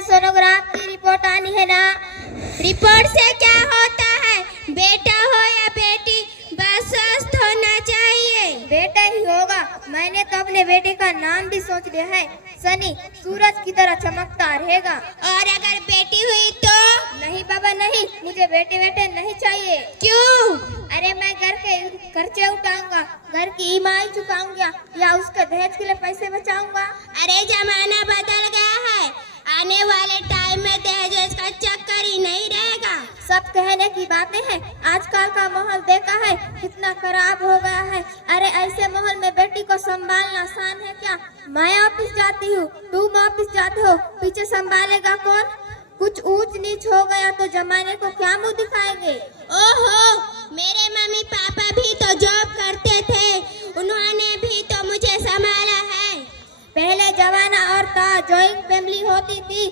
तुम्हारी सोनोग्राफ की रिपोर्ट आनी है ना। रिपोर्ट से क्या होता है, बेटा हो या बेटी, बस स्वस्थ होना चाहिए। बेटा ही होगा। मैंने तो अपने बेटे का नाम भी सोच लिया है, सनी, सूरज की तरह चमकता रहेगा। और अगर बेटी हुई तो? नहीं बाबा नहीं, मुझे बेटे बेटे नहीं चाहिए। क्यों? अरे मैं घर के खर्चे उठाऊंगा, घर की ईएमआई चुकाऊंगा या उसके दहेज के लिए पैसे बचाऊंगा। अरे जमाना बदल गया है, आने वाले टाइम में दहेज का चक्कर ही नहीं रहेगा। सब कहने की बातें हैं, आजकल का माहौल देखा है कितना खराब हो गया है। अरे ऐसे माहौल में बेटी को संभालना आसान है क्या? मैं ऑफिस जाती हूँ, तुम ऑफिस जाते हो, पीछे संभालेगा कौन? कुछ ऊंच नीच हो गया तो जमाने को क्या मुंह दिखाएंगे? ओहो, मेरे मम्मी पापा भी तो जॉब करते थे, उन्होंने भी तो मुझे संभाला है। पहले जमाना और था, जॉइंट फैमिली होती थी।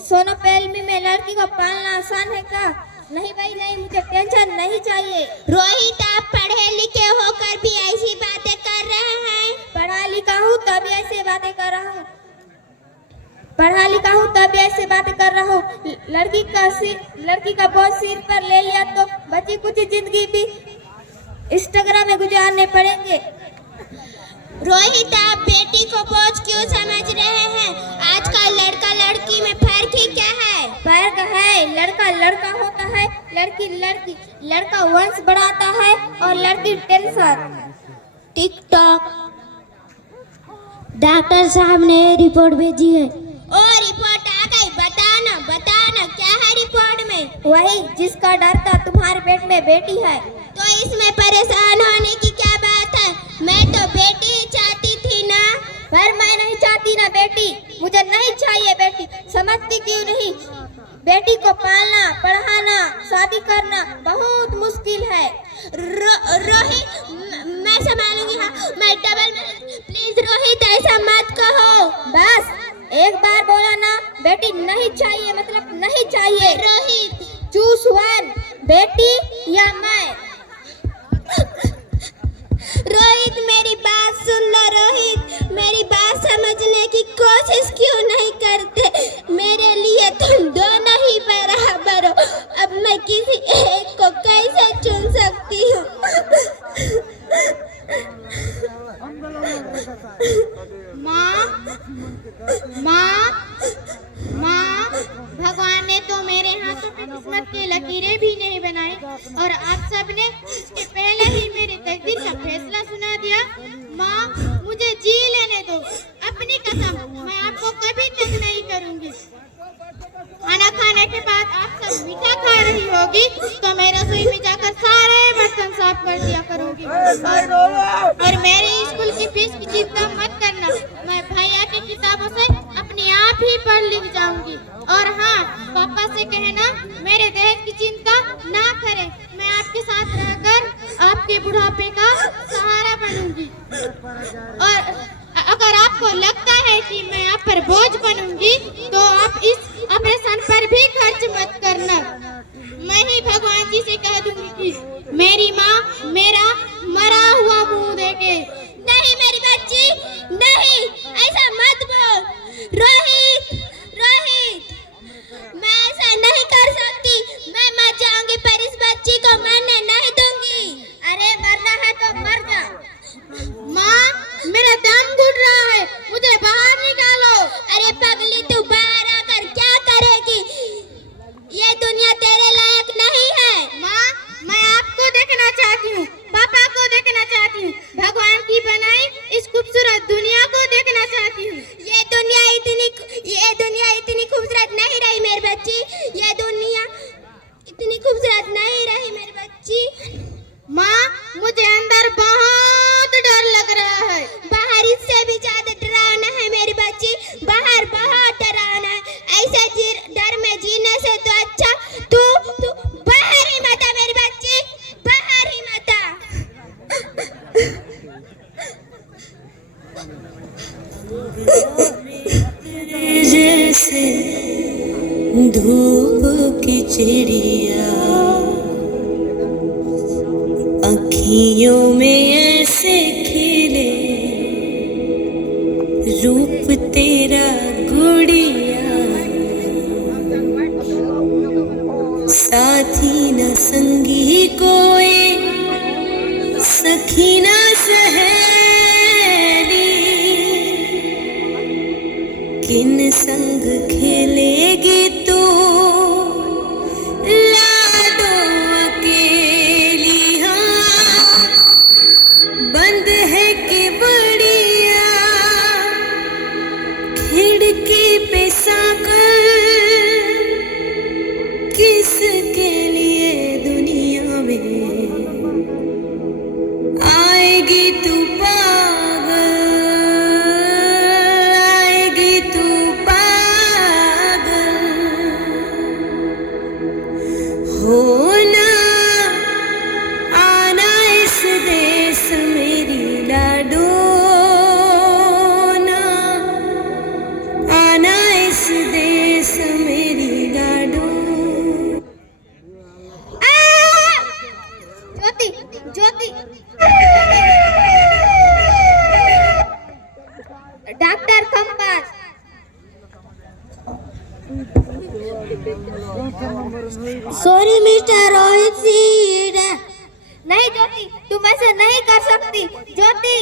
सोनो फैमिली में लड़की को पालना आसान है क्या? नहीं भाई नहीं, मुझे टेंशन नहीं चाहिए। रोहित, आप पढ़े लिखे होकर भी ऐसी बातें कर रहे हैं? पढ़ा लिखा हूँ तभी ऐसे बातें कर रहा हूँ, पढ़ा लिखा हूँ तभी ऐसे बातें कर रहा हूँ। लड़की का बोझ सिर पर ले लिया तो बची कुछ जिंदगी भी इंस्टाग्राम में गुजारने पड़ेंगे। रोहित, आप बेटी को बोझ क्यों समझ रहे हैं? आजकल लड़का लड़की में फर्क ही क्या है? फर्क है, लड़का लड़का होता है, लड़की लड़की। लड़का वंश बढ़ाता है और लड़की टेंशन। टिकटॉक। डॉक्टर साहब ने रिपोर्ट भेजी है। ओ, रिपोर्ट आ गई, बताना बताना क्या है रिपोर्ट में? वही जिसका डर था, तुम्हारे पेट में बेटी है। तो इसमें परेशान होने की क्या बात है? मैं तो बेटी ही चाहती थी ना। पर मैं नहीं चाहती ना बेटी, मुझे नहीं चाहिए बेटी। समझती क्यों नहीं? बेटी को पालना, पढ़ाना, शादी करना बहुत मुश्किल है। रोहित, मैं संभालूंगी। हाँ, मैं डबल। प्लीज रोहित, ऐसा मत कहो। बस एक बार बोला ना, बेटी नहीं चाहिए मतलब नहीं चाहिए। रोहित, चूज वन, बेटी या मैं। रोहित, मेरी बात सुन लो। रोहित, मेरी बात समझने की कोशिश क्यों नहीं करते? मेरे लिए तुम दोनों ही बराबर हो। अब मैं किसी एक को कैसे चुन सकती हूँ? माँ, भगवान ने तो मेरे हाथों पे किस्मत की लकीरें भी नहीं बनाई और आप सबने इसके पहले ही मेरे तकदीर का फैसला सुना दिया। माँ, मुझे जी लेने दो, अपनी कसम, मैं आपको कभी तक नहीं करूँगी। खाना खाने के बाद आप सब मीठा खा रही होगी तो मैं रसोई में जाकर सारे बर्तन साफ कर दिया करूँगी। और मेरे स्कूल की फीस की चिंता मत करना, मैं भैया की किताबों से अपने आप ही पढ़ लिख जाऊंगी। और हाँ, पापा से कहना मेरे दहेज की चिंता ना करें, मैं आपके साथ रहकर आपके बुढ़ापे का सहारा बनूंगी। और अगर आपको लगता है कि मैं आप पर बोझ बनूंगी तो आप इस ऑपरेशन पर भी खर्च मत करना। मैं ही भगवान जी से कह दूंगी कि मेरी माँ मेरा मरा हुआ मुंह देखे। नहीं मेरी बच्ची, नहीं, ऐसा मत बोल। रोहित, रोहित, मैं ऐसा नहीं कर सकती। मैं मर जाऊंगी पर इस बच्ची को मरने नहीं दूंगी। अरे मरना है तो मर जा। माँ, मेरा दम घुट रहा है, मुझे बाहर निकालो। अरे पगली, तू बाहर आकर क्या करेगी? ये दुनिया तेरे लायक नहीं है। माँ, मैं आपको देखना चाहती हूँ, पापा को देखना चाहती हूँ, भगवान की बनाई इस खूबसूरत दुनिया को देखना चाहती हूँ। ये दुनिया इतनी खूबसूरत नहीं रही मेरी बच्ची। ये दुनिया इतनी खूबसूरत नहीं रही मेरी बच्ची। माँ, मुझे अंदर बहुत डर लग रहा है। बाहर इससे भी ज्यादा डरावना है मेरी बच्ची, बाहर बहुत डरावना है। ऐसे डर में जीने से तो अच्छा तू बाहर ही मत आ मेरी बच्ची, बाहर ही मत आ। जैसे धूप की चिड़िया, अखियों में ऐसे खिले रूप तेरा गुड़िया, किन संग खेलेगी तू लाडो अकेली, हाँ बंद है कि बढ़िया खिड़की पे साकर, किसके लिए दुनिया में आएगी तू पागल, आएगी तू पागल। होना आना इस देश मेरी लाडो, ना आना इस देश मेरी लाडो। ज्योति ज्योति डॉक्टर कंपास। Sorry mister Rohit Singh. नहीं ज्योति, तुम ऐसा नहीं कर सकती। ज्योति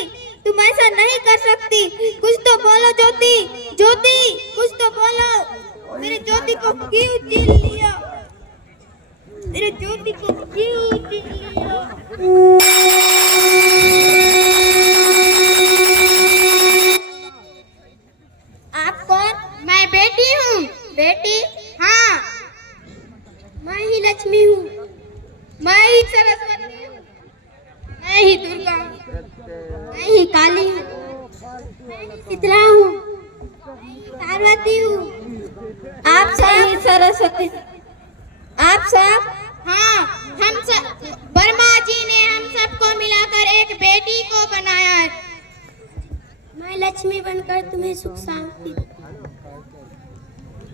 तुम ऐसा नहीं कर सकती, कुछ तो बोलो ज्योति। ज्योति कुछ तो बोलो। मेरे ज्योति को क्यों छीन लिया? मेरे ज्योति को क्यों छीन लिया? आप कौन? मैं बेटी हूँ। बेटी? हाँ। मैं ही लक्ष्मी हूँ। मैं ही सरस्वती हूँ। मैं ही दुर्गा हूँ। मैं ही काली हूँ। मैं ही शीतला हूँ। मैं ही पार्वती हूँ। आप सब सरस्वती। आप सब? हाँ, हम सब। ब्रह्मा जी ने हम सबको मिलाकर एक बेटी को बनाया है। मैं लक्ष्मी बनकर तुम्हें सुख शांति,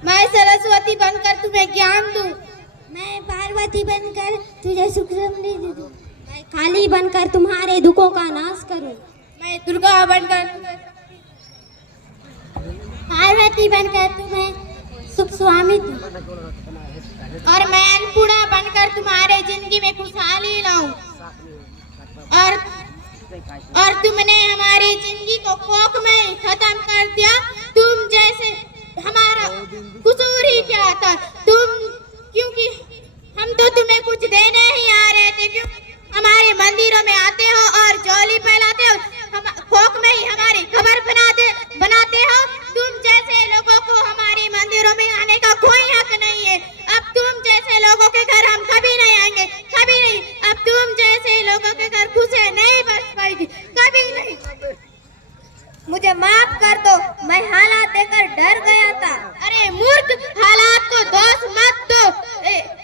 मैं सरस्वती बनकर तुम्हें ज्ञान दूं। मैं पार्वती बनकर तुझे सुख समृद्धि दूं। मैं काली बनकर तुम्हारे दुखों का नाश करूं। मैं दुर्गा बनकर तुम्हें, पार्वती बनकर तुम्हें सुख स्वामी दूं। और मैं अन्नपूर्णा बनकर तुम्हारे जिंदगी में खुशहाली लाऊं। और तुमने हमारी जिंदगी को खोख में ही खत्म कर दिया। तुम जैसे, हमारा कसूर ही क्या था? क्योंकि हम तो तुम्हें कुछ देने ही आ रहे थे, क्यों हमारे मंदिरों में आते हो और झोली फैलाते हो, हम खोख में ही हमारी खबर बनाते हो। तुम जैसे लोगों को हमारे मंदिरों में आने का कोई हक नहीं है। अब तुम जैसे लोगों के घर हम कभी नहीं आएंगे, कभी नहीं। अब तुम जैसे लोगों के घर खुशी नहीं बरस पाएगी, कभी नहीं। मुझे माफ कर दो, मैं हालात देखकर डर गया था। अरे मूर्ख, हालात को दोष मत दो।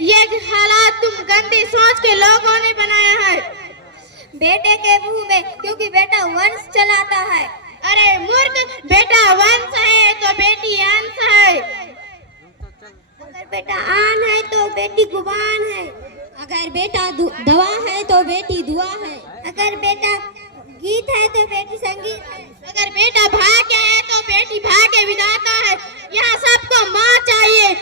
ये हालात तुम गंदी सोच के लोगों ने बनाया है। बेटे के मुंह में, क्योंकि बेटा वंश चलाता है। अरे मूर्ख, बेटा वंश है तो बेटी अंश है। अगर बेटा आन है तो बेटी गुबान है। अगर बेटा दवा है तो बेटी दुआ है। अगर बेटा गीत है तो बेटी संगीत है। अगर बेटा भाग्य है तो बेटी भाग्य विधाता है। यहाँ सबको माँ चाहिए,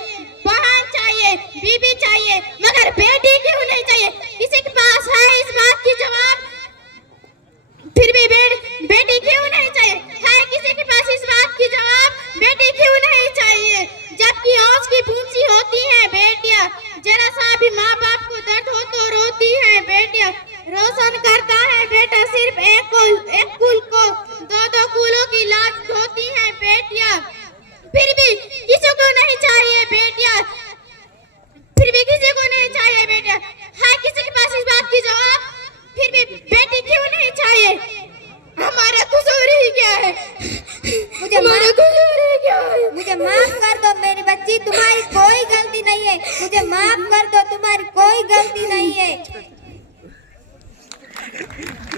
बहन चाहिए, बीबी चाहिए, मगर बेटी क्यों नहीं चाहिए? किसी के पास है इस बात की जवाब? फिर भी बेटी क्यों नहीं चाहिए? है किसी के पास इस बात की जवाब? बेटी क्यों नहीं चाहिए? जबकि औज की पूंजी होती है बेटियां। जरा सा भी माँ बाप को दर्द हो तो रोती है बेटियां। रोशन करता है बेटा सिर्फ एक कुल को, दो कुलों की लाज होती है बेटियां। फिर भी किसी को नहीं चाहिए बेटियां, फिर भी किसी को नहीं चाहिए बेटियां। है किसी के पास इस बात की जवाब? फिर भी बेटी क्यों नहीं चाहिए? हमारा कसूर ही क्या है? हमारा कसूर ही क्या है? मुझे माफ कर दो मेरी बच्ची, तुम्हारी कोई गलती नहीं है। मुझे माफ कर दो, तुम्हारी कोई गलती नहीं है।